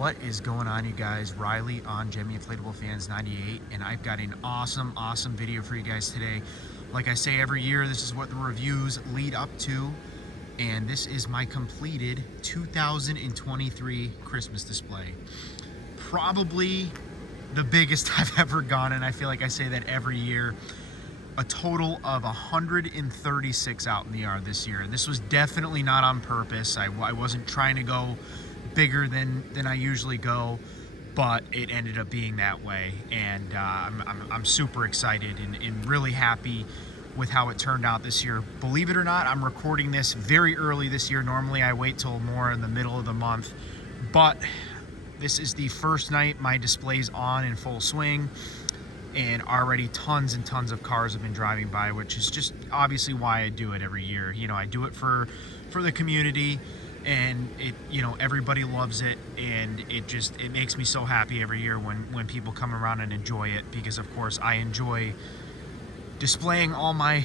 What is going on, you guys? Riley on Gemmy Inflatable Fans 98, and I've got an awesome video for you guys today. Like I say every year, this is what the reviews lead up to, and this is my completed 2023 Christmas display. Probably the biggest I've ever gone, and I feel like I say that every year. A total of 136 out in the yard this year. This was definitely not on purpose. I wasn't trying to go bigger than I usually go, but it ended up being that way, and I'm super excited and really happy with how it turned out this year. Believe it or not, I'm recording this very early this year. Normally I wait till more in the middle of the month, but this is the first night my display's on in full swing, and already tons and tons of cars have been driving by, which is just obviously why I do it every year. You know, I do it for the community, and it, you know, everybody loves it, and it makes me so happy every year when people come around and enjoy it, because of course I enjoy displaying all my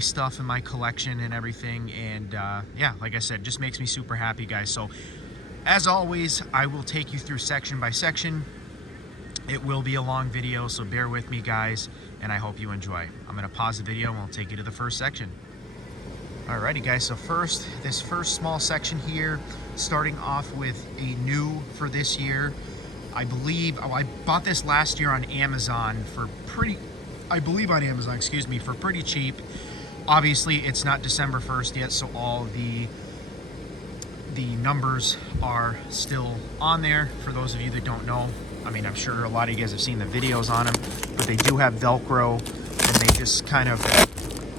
stuff in my collection and everything. And yeah, like I said, just makes me super happy, guys. So as always, I will take you through section by section. It will be a long video, so bear with me, guys, and I hope you enjoy. I'm gonna pause the video and we'll take you to the first section. Alrighty, guys, so this first small section here, starting off with a new for this year. I believe, I bought this last year on Amazon for pretty cheap. Obviously, it's not December 1st yet, so all the numbers are still on there. For those of you that don't know, I mean, I'm sure a lot of you guys have seen the videos on them, but they do have Velcro, and they just kind of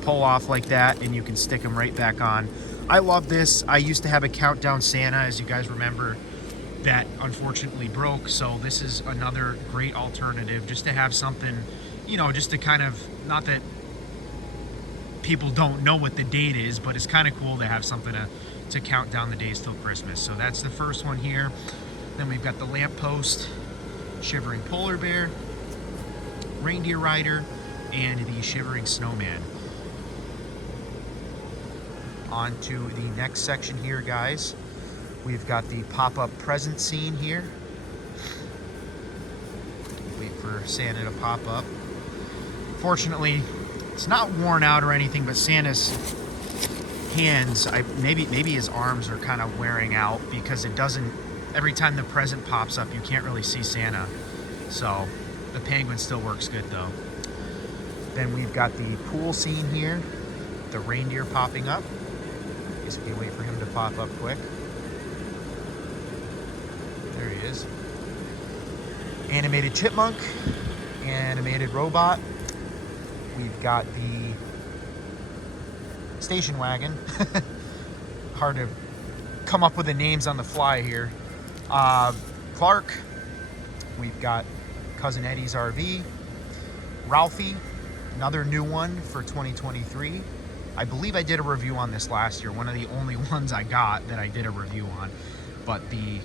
pull off like that, and you can stick them right back on. I love this. I used to have a Countdown Santa, as you guys remember, that unfortunately broke, so this is another great alternative, just to have something, you know, just to kind of, not that people don't know what the date is, but it's kind of cool to have something to count down the days till Christmas. So that's the first one here. Then we've got the lamppost, Shivering Polar Bear, Reindeer Rider, and the Shivering Snowman. On to the next section here, guys. We've got the pop-up present scene here. Wait for Santa to pop up. Fortunately, it's not worn out or anything, but Santa's hands, maybe his arms are kind of wearing out, because it doesn't, every time the present pops up, you can't really see Santa. So the penguin still works good though. Then we've got the pool scene here, the reindeer popping up. I guess we can wait for him to pop up quick. There he is. Animated chipmunk, animated robot. We've got the station wagon. Hard to come up with the names on the fly here. Clark. We've got Cousin Eddie's RV. Ralphie, another new one for 2023. I believe I did a review on this last year, one of the only ones I got that I did a review on. But the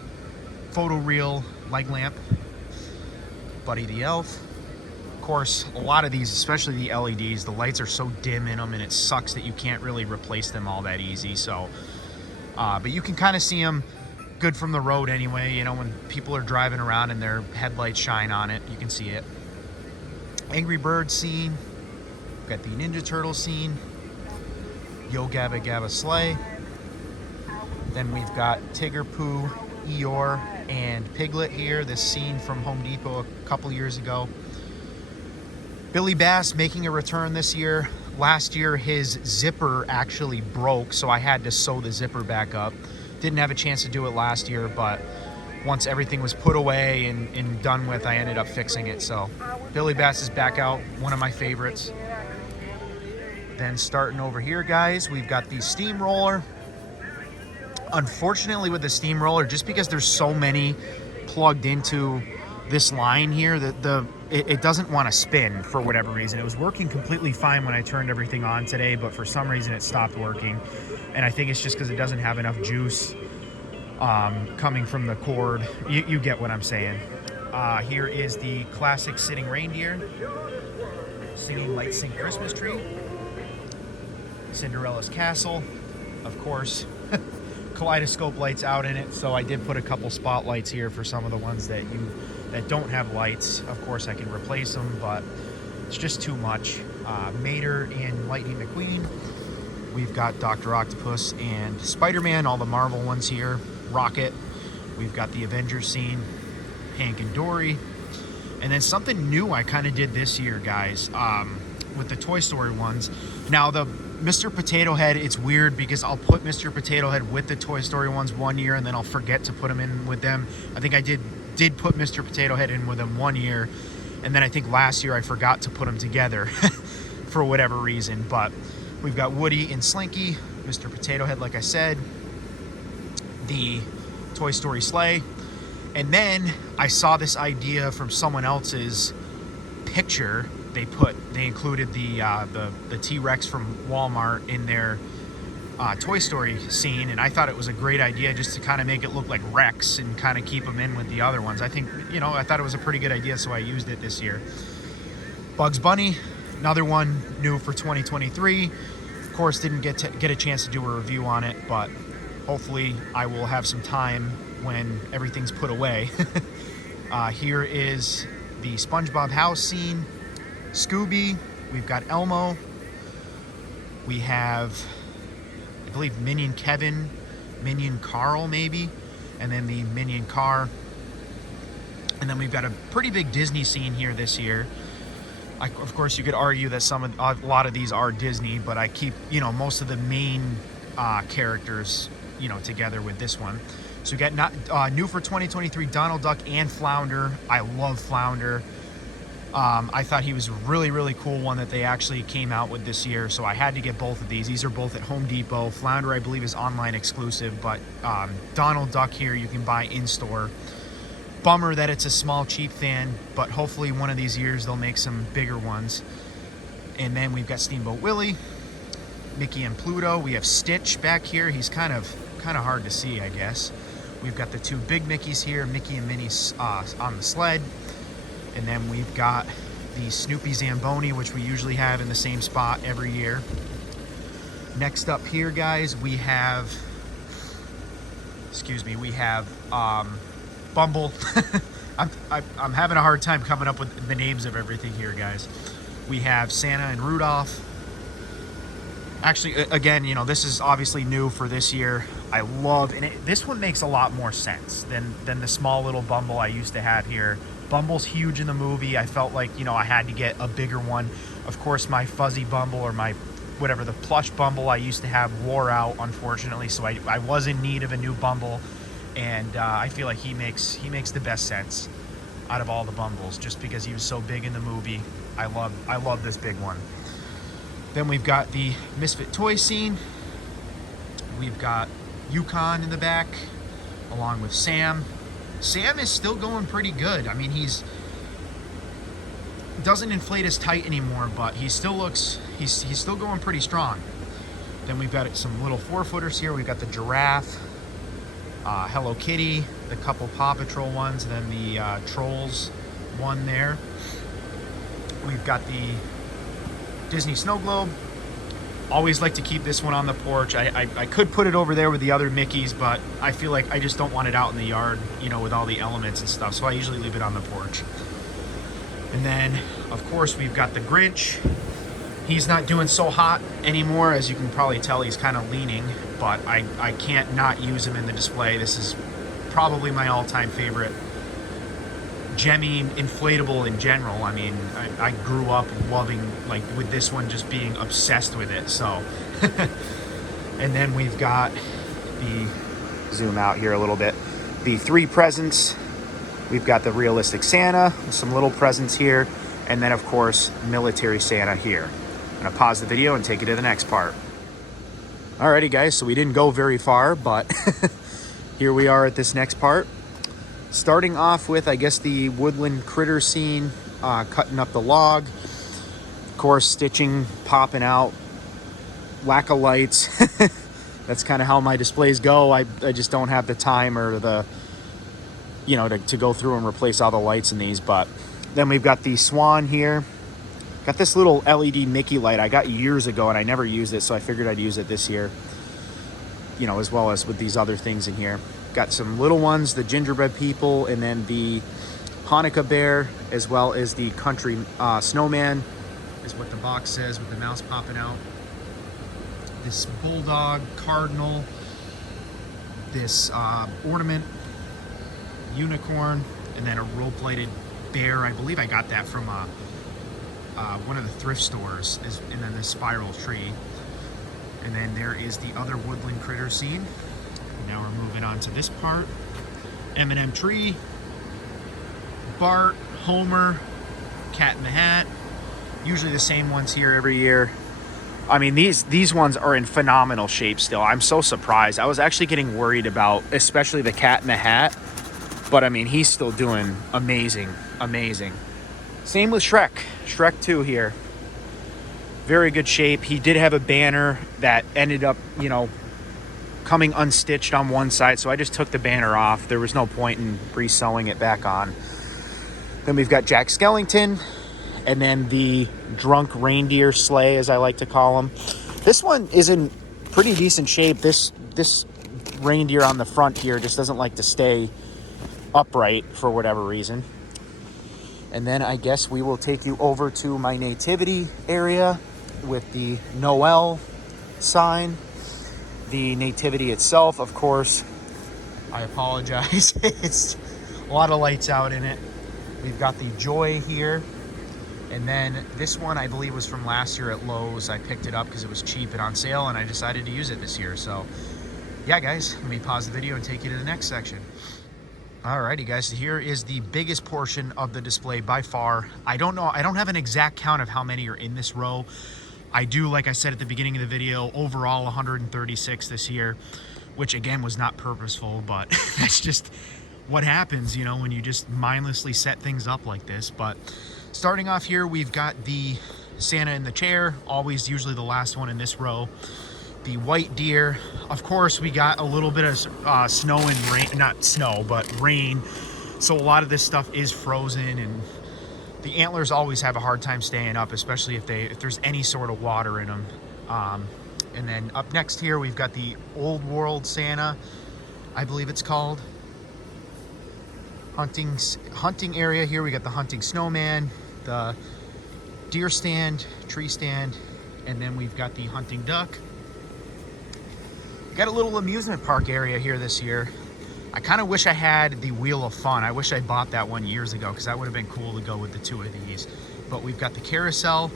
photoreal leg lamp, Buddy the Elf. Of course, a lot of these, especially the LEDs, the lights are so dim in them, and it sucks that you can't really replace them all that easy. So, but you can kind of see them good from the road anyway. You know, when people are driving around and their headlights shine on it, you can see it. Angry Bird scene. We've got the Ninja Turtle scene. Yo Gabba Gabba Sleigh. Then we've got Tigger, Pooh, Eeyore, and Piglet here. This scene from Home Depot a couple years ago. Billy Bass making a return this year. Last year his zipper actually broke, so I had to sew the zipper back up. Didn't have a chance to do it last year, but once everything was put away and done with, I ended up fixing it. So Billy Bass is back out, one of my favorites. Then starting over here, guys, we've got the Steamroller. Unfortunately with the Steamroller, just because there's so many plugged into this line here, it doesn't want to spin for whatever reason. It was working completely fine when I turned everything on today, but for some reason it stopped working. And I think it's just because it doesn't have enough juice coming from the cord. You get what I'm saying. Here is the classic sitting reindeer singing Light Sing Christmas Tree. Cinderella's Castle, of course. kaleidoscope lights out in it, so I did put a couple spotlights here for some of the ones that don't have lights. Of course, I can replace them, but it's just too much. Mater and Lightning McQueen. We've got Dr. Octopus and Spider-Man, all the Marvel ones here. Rocket. We've got the Avengers scene, Hank and Dory. And then something new I kind of did this year, guys, with the Toy Story ones. Now, the Mr. Potato Head, it's weird because I'll put Mr. Potato Head with the Toy Story ones one year and then I'll forget to put them in with them. I think I did put Mr. Potato Head in with them one year, and then I think last year I forgot to put them together for whatever reason. But we've got Woody and Slinky, Mr. Potato Head, like I said, the Toy Story sleigh. And then I saw this idea from someone else's picture. They included the T-Rex from Walmart in their Toy Story scene, and I thought it was a great idea just to kind of make it look like Rex and kind of keep them in with the other ones. I think, I thought it was a pretty good idea, so I used it this year. Bugs Bunny, another one new for 2023. Of course, didn't get a chance to do a review on it, but hopefully I will have some time when everything's put away. Here is the SpongeBob house scene. Scooby, we've got Elmo. We have, I believe, Minion Kevin, Minion Carl maybe, and then the Minion car. And then we've got a pretty big Disney scene here this year. Of course, you could argue that a lot of these are Disney, but I keep, most of the main characters, together with this one. So we got new for 2023, Donald Duck and Flounder. I love Flounder. I thought he was a really, really cool one that they actually came out with this year, so I had to get both of these. These are both at Home Depot. Flounder, I believe, is online exclusive, but Donald Duck here you can buy in-store. Bummer that it's a small, cheap fan, but hopefully one of these years they'll make some bigger ones. And then we've got Steamboat Willie, Mickey and Pluto. We have Stitch back here. He's kind of hard to see, I guess. We've got the two big Mickeys here, Mickey and Minnie on the sled. And then we've got the Snoopy Zamboni, which we usually have in the same spot every year. Next up here, guys, we have, Bumble. I'm having a hard time coming up with the names of everything here, guys. We have Santa and Rudolph. Actually, again, this is obviously new for this year. I love, and this one makes a lot more sense than the small little Bumble I used to have here. Bumble's huge in the movie. I felt like, I had to get a bigger one. Of course, my fuzzy Bumble or the plush Bumble I used to have wore out, unfortunately, so I was in need of a new Bumble, and I feel like he makes the best sense out of all the Bumbles just because he was so big in the movie. I love this big one. Then we've got the Misfit Toy scene. We've got Yukon in the back, along with Sam. Sam is still going pretty good. I mean, he's doesn't inflate as tight anymore, but he still looks, he's still going pretty strong. Then we've got some little 4-footers here. We've got the giraffe, Hello Kitty, the couple Paw Patrol ones, then the Trolls one there. We've got the Disney Snow Globe. Always like to keep this one on the porch. I could put it over there with the other Mickeys, but I feel like I just don't want it out in the yard, with all the elements and stuff, so I usually leave it on the porch. And then, of course, we've got the Grinch. He's not doing so hot anymore. As you can probably tell, he's kind of leaning, but I can't not use him in the display. This is probably my all-time favorite Gemmy inflatable in general. I mean, I grew up loving, with this one, just being obsessed with it, so. And then we've got zoom out here a little bit, the 3 presents. We've got the realistic Santa, some little presents here, and then, of course, military Santa here. I'm gonna pause the video and take you to the next part. Alrighty, guys, so we didn't go very far, but here we are at this next part. Starting off with, I guess, the Woodland Critter scene, cutting up the log. Of course, stitching, popping out, lack of lights. That's kind of how my displays go. I just don't have the time or the, to go through and replace all the lights in these. But then we've got the swan here. Got this little LED Mickey light I got years ago, and I never used it, so I figured I'd use it this year. you know, as well as with these other things in here. Got some little ones, the gingerbread people, and then the Hanukkah bear, as well as the country snowman, is what the box says with the mouse popping out. This bulldog, cardinal, this ornament, unicorn, and then a roll-plated bear. I believe I got that from one of the thrift stores, and then the spiral tree. And then there is the other Woodland Critter scene. Now we're moving on to this part. M&M tree, Bart, Homer, Cat in the Hat. Usually the same ones here every year. I mean, these ones are in phenomenal shape still. I'm so surprised. I was actually getting worried about, especially the Cat in the Hat. But I mean, he's still doing amazing, amazing. Same with Shrek. Shrek 2 here. Very good shape. He did have a banner that ended up, you know, coming unstitched on one side. So I just took the banner off. There was no point in reselling it back on. Then we've got Jack Skellington. And then the drunk reindeer sleigh, as I like to call him. This one is in pretty decent shape. This reindeer on the front here just doesn't like to stay upright for whatever reason. And then I guess we will take you over to my nativity area with the Noel sign. The nativity itself, of course, I apologize. It's a lot of lights out in it. We've got the joy here. And then this one, I believe, was from last year at Lowe's. I picked it up because it was cheap and on sale, and I decided to use it this year. So, yeah, guys, let me pause the video and take you to the next section. Alrighty, guys, so here is the biggest portion of the display by far. I don't know, I don't have an exact count of how many are in this row. I do, like I said at the beginning of the video, overall 136 this year, which again was not purposeful, but that's just what happens, you know, when you just mindlessly set things up like this. But starting off here, we've got the Santa in the chair, always usually the last one in this row. The white deer. Of course, we got a little bit of snow and rain, not snow, but rain. So a lot of this stuff is frozen, and the antlers always have a hard time staying up, especially if there's any sort of water in them. And then up next here, we've got the Old World Santa, I believe it's called. Hunting area here. We got the hunting snowman, the deer stand, tree stand, and then we've got the hunting duck. Got a little amusement park area here this year. I kind of wish I had the Wheel of Fun. I wish I bought that one years ago because that would have been cool to go with the two of these. But we've got the carousel,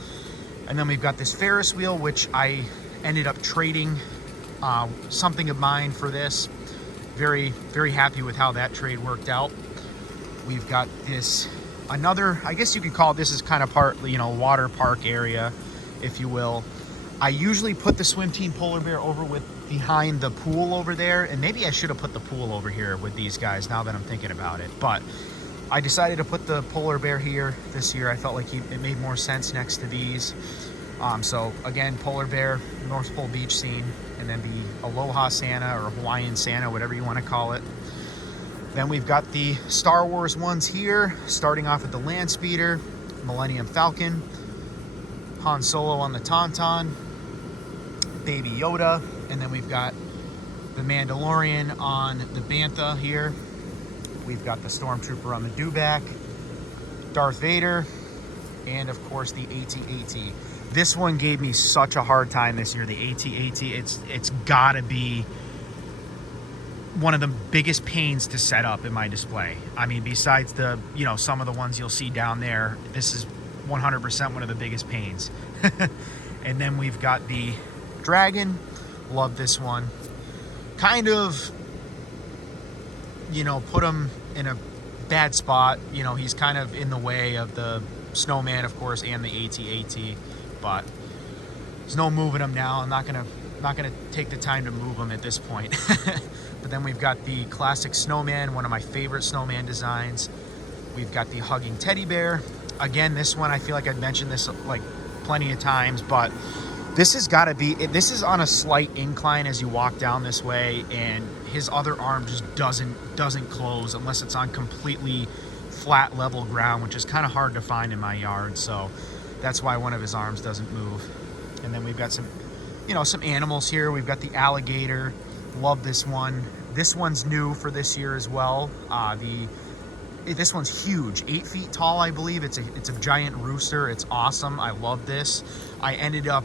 and then we've got this Ferris wheel, which I ended up trading something of mine for this. Very, very happy with how that trade worked out. We've got this, another, I guess you could call this is kind of part, you know, water park area, if you will. I usually put the Swim Team Polar Bear over with behind the pool over there, and maybe I should have put the pool over here with these guys now that I'm thinking about it, but I decided to put the polar bear here this year. I felt like it made more sense next to these. So again, polar bear, North Pole Beach scene, and then the Aloha Santa or Hawaiian Santa, whatever you want to call it. Then we've got the Star Wars ones here, starting off with the Land Speeder, Millennium Falcon, Han Solo on the Tauntaun, Baby Yoda, and then we've got the Mandalorian on the Bantha here. We've got the Stormtrooper on the Dewback, Darth Vader, and of course the AT-AT. This one gave me such a hard time this year, the AT-AT. It's gotta be one of the biggest pains to set up in my display. I mean, besides the, you know, some of the ones you'll see down there, this is 100% one of the biggest pains. And then we've got the Dragon. Love this one. Kind of, you know, put him in a bad spot. You know, he's kind of in the way of the snowman, of course, and the AT-AT, but there's no moving him now. I'm not gonna take the time to move him at this point. But then we've got the classic snowman, one of my favorite snowman designs. We've got the hugging teddy bear. Again, this one, I feel like I've mentioned this like plenty of times, but this has got to be, this is on a slight incline as you walk down this way, and his other arm just doesn't close unless it's on completely flat level ground, which is kind of hard to find in my yard. So that's why one of his arms doesn't move. And then we've got some, you know, some animals here. We've got the alligator, Love this one. This one's new for this year as well. This one's huge, 8 feet tall, I believe. It's a giant rooster. It's awesome. I love this. I ended up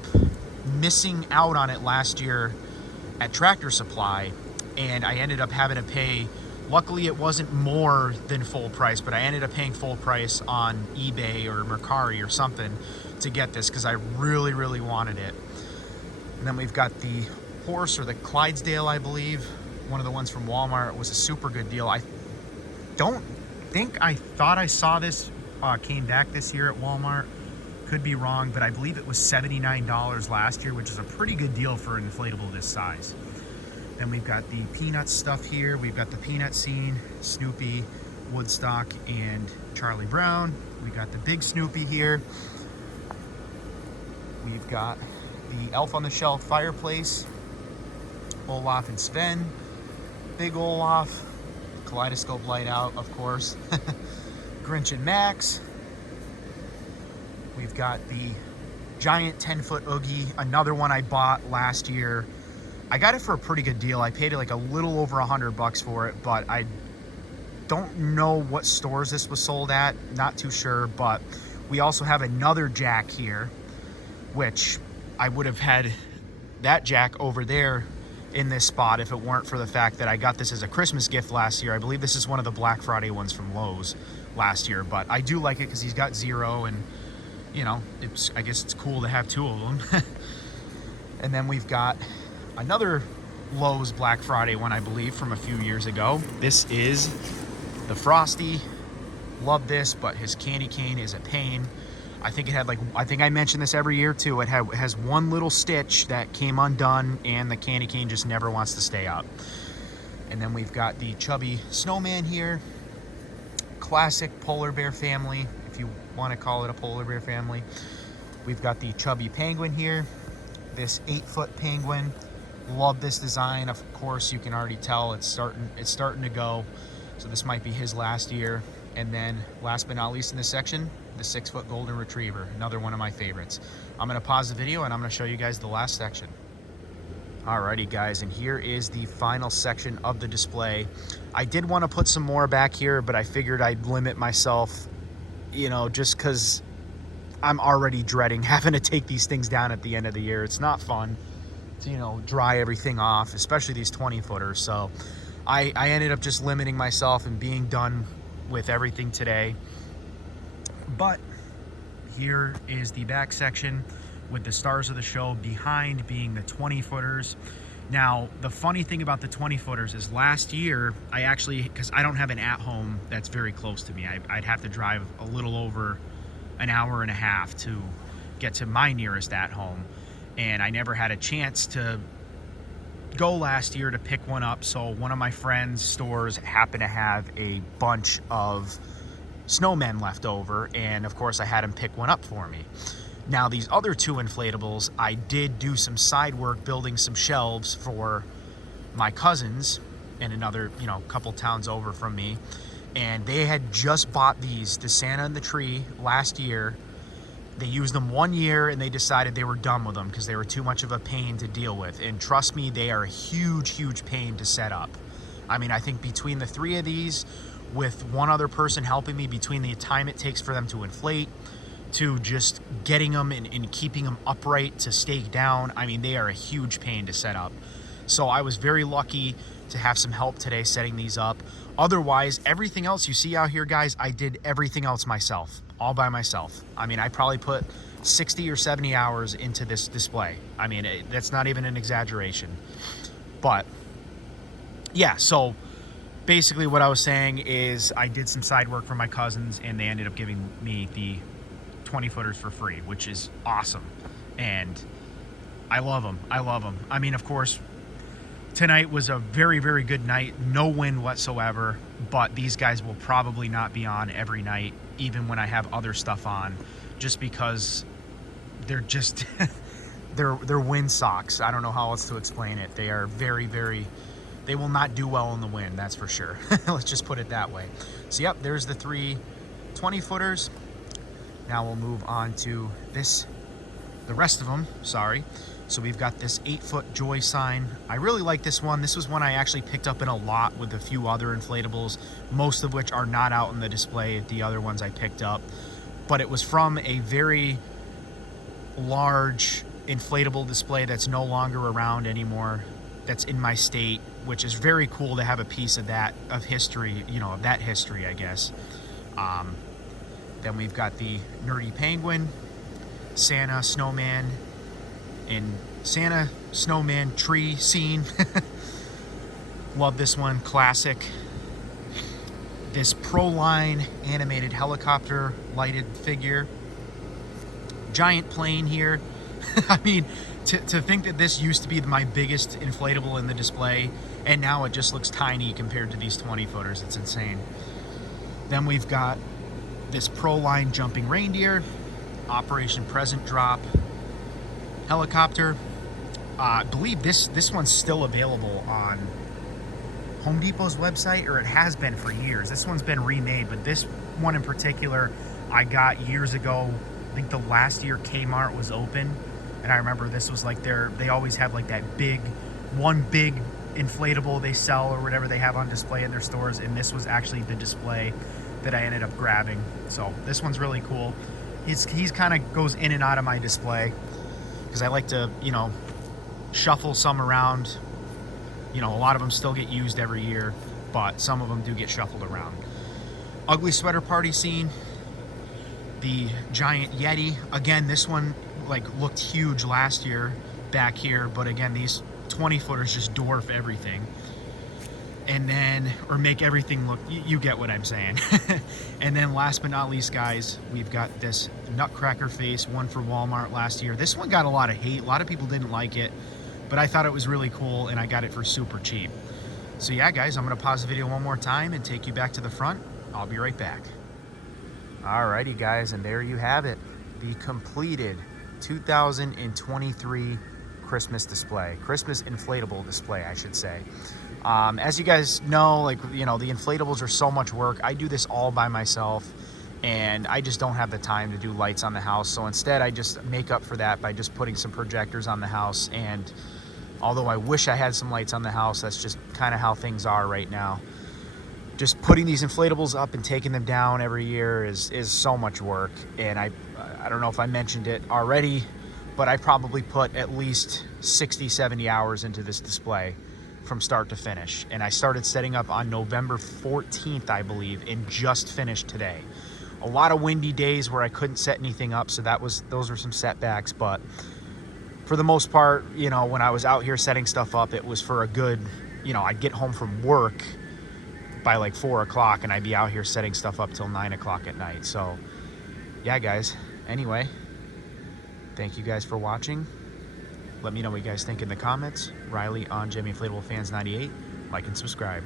missing out on it last year at Tractor Supply, and I ended up having to pay. Luckily, it wasn't more than full price, but I ended up paying full price on eBay or Mercari or something to get this because I really, really wanted it. And then we've got the horse, or the Clydesdale, I believe. One of the ones from Walmart. It was a super good deal. I thought I saw this came back this year at Walmart. Could be wrong, but I believe it was $79 last year, which is a pretty good deal for an inflatable this size. Then we've got the Peanuts stuff here. We've got the Peanut scene, Snoopy, Woodstock, and Charlie Brown. We got the big Snoopy here. We've got the Elf on the Shelf fireplace, Olaf and Sven, big Olaf, kaleidoscope light out, of course, Grinch and Max. We've got the giant 10-foot Oogie, another one I bought last year. I got it for a pretty good deal. I paid like a little over $100 for it, but I don't know what stores this was sold at, not too sure. But we also have another Jack here, which I would have had that Jack over there in this spot if it weren't for the fact that I got this as a Christmas gift last year. I believe this is one of the Black Friday ones from Lowe's last year, but I do like it because he's got zero, and you know, I guess it's cool to have two of them. And then we've got another Lowe's Black Friday one, I believe, from a few years ago. This is the Frosty. Love this, but his candy cane is a pain. I think it had I think I mentioned this every year too. It has one little stitch that came undone, and the candy cane just never wants to stay up. And then we've got the chubby snowman here. Classic polar bear family, if you want to call it a polar bear family. We've got the chubby penguin here. This 8-foot penguin. Love this design. Of course, you can already tell it's starting to go. So this might be his last year. And then last but not least in this section, the 6-foot golden retriever, another one of my favorites. I'm going to pause the video and I'm going to show you guys the last section. Alrighty guys, and here is the final section of the display. I did want to put some more back here, but I figured I'd limit myself, you know, just because I'm already dreading having to take these things down at the end of the year. It's not fun to, you know, dry everything off, especially these 20-footers. So I ended up just limiting myself and being done with everything today. But here is the back section with the stars of the show behind being the 20-footers. Now, the funny thing about the 20-footers is last year, I actually, because I don't have an at-home that's very close to me, I'd have to drive a little over an hour and a half to get to my nearest at-home. And I never had a chance to go last year to pick one up. So one of my friends' stores happened to have a bunch of snowmen left over, and of course I had him pick one up for me. Now these other two inflatables, I did do some side work building some shelves for my cousins in another, you know, couple towns over from me, and they had just bought these, the Santa and the Tree, last year. They used them 1 year and they decided they were done with them because they were too much of a pain to deal with. And trust me, they are a huge pain to set up. I mean, I think between the three of these, with one other person helping me, between the time it takes for them to inflate, to just getting them and keeping them upright to stake down, I mean, they are a huge pain to set up. So I was very lucky to have some help today setting these up. Otherwise, everything else you see out here, guys, I did everything else myself, all by myself. I mean, I probably put 60 or 70 hours into this display. I mean, that's not even an exaggeration. But yeah, so basically what I was saying is I did some side work for my cousins, and they ended up giving me the 20-footers for free, which is awesome. And I love them. I love them. I mean, of course, tonight was a very good night. No wind whatsoever, but these guys will probably not be on every night, even when I have other stuff on, just because they're just they're wind socks. I don't know how else to explain it. They are very they will not do well in the wind, that's for sure. Let's just put it that way. So yep, there's the three 20-footers. Now we'll move on to the rest of them, sorry. So we've got this 8-foot joy sign. I really like this one. This was one I actually picked up in a lot with a few other inflatables, most of which are not out in the display, the other ones I picked up. But it was from a very large inflatable display that's no longer around anymore, that's in my state, which is very cool to have a piece of that, of history, you know, of that history, I guess. Then we've got the Nerdy Penguin, Santa, Snowman, and Santa, Snowman tree scene. Love this one, classic. This Proline animated helicopter lighted figure. Giant plane here. I mean, to think that this used to be my biggest inflatable in the display, and now it just looks tiny compared to these 20-footers. It's insane. Then we've got this Proline jumping reindeer, Operation Present Drop helicopter. I believe this one's still available on Home Depot's website, or it has been for years. This one's been remade, but this one in particular I got years ago. I think the last year Kmart was open, and I remember this was like they always have like that big inflatable they sell or whatever they have on display in their stores, and this was actually the display that I ended up grabbing. So this one's really cool. He's kind of goes in and out of my display because I like to, you know, shuffle some around. You know, a lot of them still get used every year, but some of them do get shuffled around. Ugly sweater party scene. The giant Yeti. Again, this one like looked huge last year back here, but again, these 20-footers just dwarf everything. And then, or make everything look, you get what I'm saying. And then last but not least, guys, we've got this Nutcracker face, one for Walmart last year. This one got a lot of hate. A lot of people didn't like it, but I thought it was really cool, and I got it for super cheap. So yeah, guys, I'm gonna pause the video one more time and take you back to the front. I'll be right back. Alrighty, guys, and there you have it. The completed 2023 Christmas display. Christmas inflatable display, I should say. As you guys know, like, you know, the inflatables are so much work. I do this all by myself, and I just don't have the time to do lights on the house. So instead, I just make up for that by just putting some projectors on the house. And although I wish I had some lights on the house, that's just kind of how things are right now. Just putting these inflatables up and taking them down every year is so much work. And I don't know if I mentioned it already, but I probably put at least 60, 70 hours into this display from start to finish. And I started setting up on November 14th, I believe, and just finished today. A lot of windy days where I couldn't set anything up, so those were some setbacks, but for the most part, you know, when I was out here setting stuff up, it was for a good, you know, I'd get home from work by like 4 o'clock and I'd be out here setting stuff up till 9 o'clock at night. So yeah, guys, anyway, thank you guys for watching. Let me know what you guys think in the comments. Riley on Gemmy Inflatable Fans 98. Like and subscribe.